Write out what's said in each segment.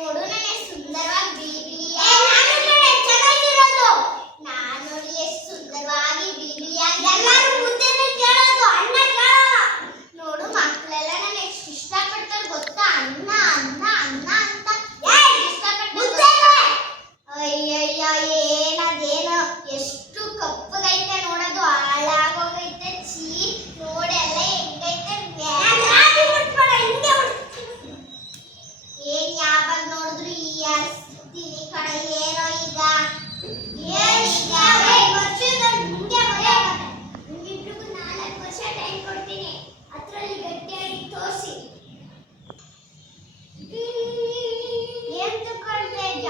ನೋಡು ನನಗೆ ಸುಂದರವಾಗಿ ಬಿಳಿ ಬಿಳಿಯಾಗಿ ಚೆನ್ನಾಗಿರೋದು. ನಾನು ನೋಡಿ ಎಷ್ಟು ಸುಂದರವಾಗಿ ಬಿಳಿ ಬಿಳಿಯಾಗಿ ಎಲ್ಲರೂ ಮುದ್ದೆನೇ ಕೇಳೋದು, ಅನ್ನ ಕೇಳಲ್ಲ. ನೋಡು ಮಕ್ಕಳೆಲ್ಲ ನಾನು ಎಷ್ಟು ಇಷ್ಟಪಡ್ತಾರೆ ಗೊತ್ತಾ, ಅನ್ನ ಅನ್ನ ಅನ್ನ ಅಂತ ಇಷ್ಟಪಡ್ತಾರೆ. ಅಯ್ಯಯ್ಯ ಏನದೇನೋ ಎಷ್ಟು ಕಪ್ಪಗೈತೆ ನೋಡೋದು, ಹಾಳಾಗೋಗೈತೆ. ಚೀ ನೋಡೆಲ್ಲ ಹೆಂಗೈತೆ. ಏನ್ ಯಾವಾಗ ನೋಡಿದ್ರು ಈ ಆರಿಸ್ತೀನಿ ಕಣ. ಏನೋ ಈಗ ನಿಮ್ಮಿಬ್ರಿಗೂ 4 ವರ್ಷ ಟೈಮ್ ಕೊಡ್ತೀನಿ. ಅದ್ರಲ್ಲಿ ಗಟ್ಟಿಯಾಗಿ ತೋರಿಸಿ. ಏನ್ ತಗೊಳ್ಬೇಕ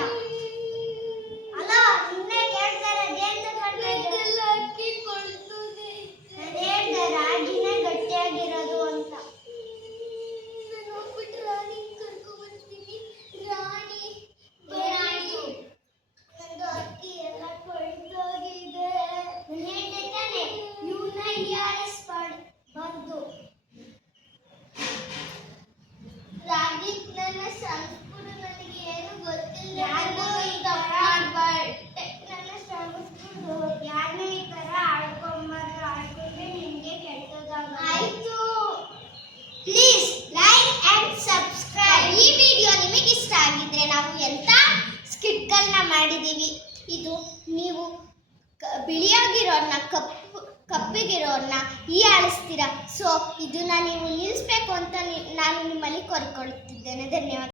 ಅಲ್ಲ, ನಿನ್ನೆ ಕೇಳ್ತಾರೆ ಏನ್ ತಗೊಳ್ಬೇಕ. ಅಕ್ಕಿ ಕೊಡ್ತದೆ ಅದೇ ರಾಗಿನ ಗಟ್ಟಿಯಾಗಿರೋದು ಅಂತ. ನಾನು ಹೋಗ್ಬಿಟ್ಟು ರಾಣಿ ಕರ್ಕೊಂಡ್ಬರ್ತೀನಿ. ರಾಣಿ ಏನಾಯ್ತು? ನಂದು ಅಕ್ಕಿ ಎಲ್ಲ ಕೊಳ್ತೋಗಿದೆ. ಹೇಳ್ತಾನೆ ಇವನ್ನ ERS ಬರ್ದು ರಾಗಿ ನನ್ನ ಸಂಸ್ಕೃತಿ ನನಗೆ ಏನು ಗೊತ್ತಿಲ್ಲ. ಯಾರಿಗೂ ಈ ಥರ ಆಡ್ಬಾರ್ದೆ. ನನ್ನ ಸಂಸ್ಕೃತಿ ಯಾರನ್ನೂ ಈ ಥರ ಆಡ್ಕೊಂಬಾರ್ದು. ಆಡ್ಕೊಂಡ್ರೆ ನಿಮಗೆ ಕೆಟ್ಟದಾಗ. ಆಯ್ತು, ಪ್ಲೀಸ್ ಲೈಕ್ ಆ್ಯಂಡ್ ಸಬ್ಸ್ಕ್ರೈಬ್. ಈ ವಿಡಿಯೋ ನಿಮಗೆ ಇಷ್ಟ ಆಗಿದ್ರೆ ನಾವು ಎಂಥ ಸ್ಕಿಟ್ಗಳನ್ನ ಮಾಡಿದ್ದೀವಿ. ಇದು ನೀವು ಬಿಳಿಯಾಗಿರೋನ್ನ ಕಪ್ಪಿಗಿರೋನ್ನ ಆಳಿಸ್ತೀರಾ. ಸೊ ಇದನ್ನ ನೀವು ನಿಲ್ಲಿಸ್ಬೇಕು ಅಂತ ನಾನು ನಿಮ್ಮಲ್ಲಿ ಕೋರಿಕೊಳ್ಳುತ್ತಿದ್ದೇನೆ. ಧನ್ಯವಾದ.